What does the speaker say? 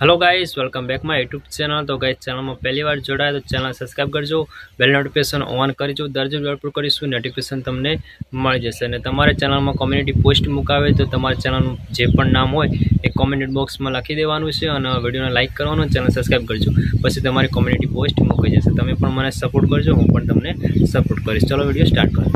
Hello guys, welcome back my YouTube channel. तो guys channel में पहली बार जोड़ाया तो चैनल सब्सक्राइब करजो, बेल नोटिफिकेशन ऑन करजो। दररोज अपलोड करीशुं नोटिफिकेशन तमने मळी जशे। अने तमारे चैनल में कम्युनिटी पोस्ट मुकावे तो तमारे चैनल जे पण नाम होय ए कमेंट बॉक्स में लखी देवानुं छे अने विडियोने लाइक करवानुं, चैनल सब्सक्राइब करजो। पछी तमारी कम्युनिटी पोस्ट मुकाई जशे। तमे पण मने सपोर्ट करजो, हुं पण तमने सपोर्ट करीश। चलो विडियो स्टार्ट करो।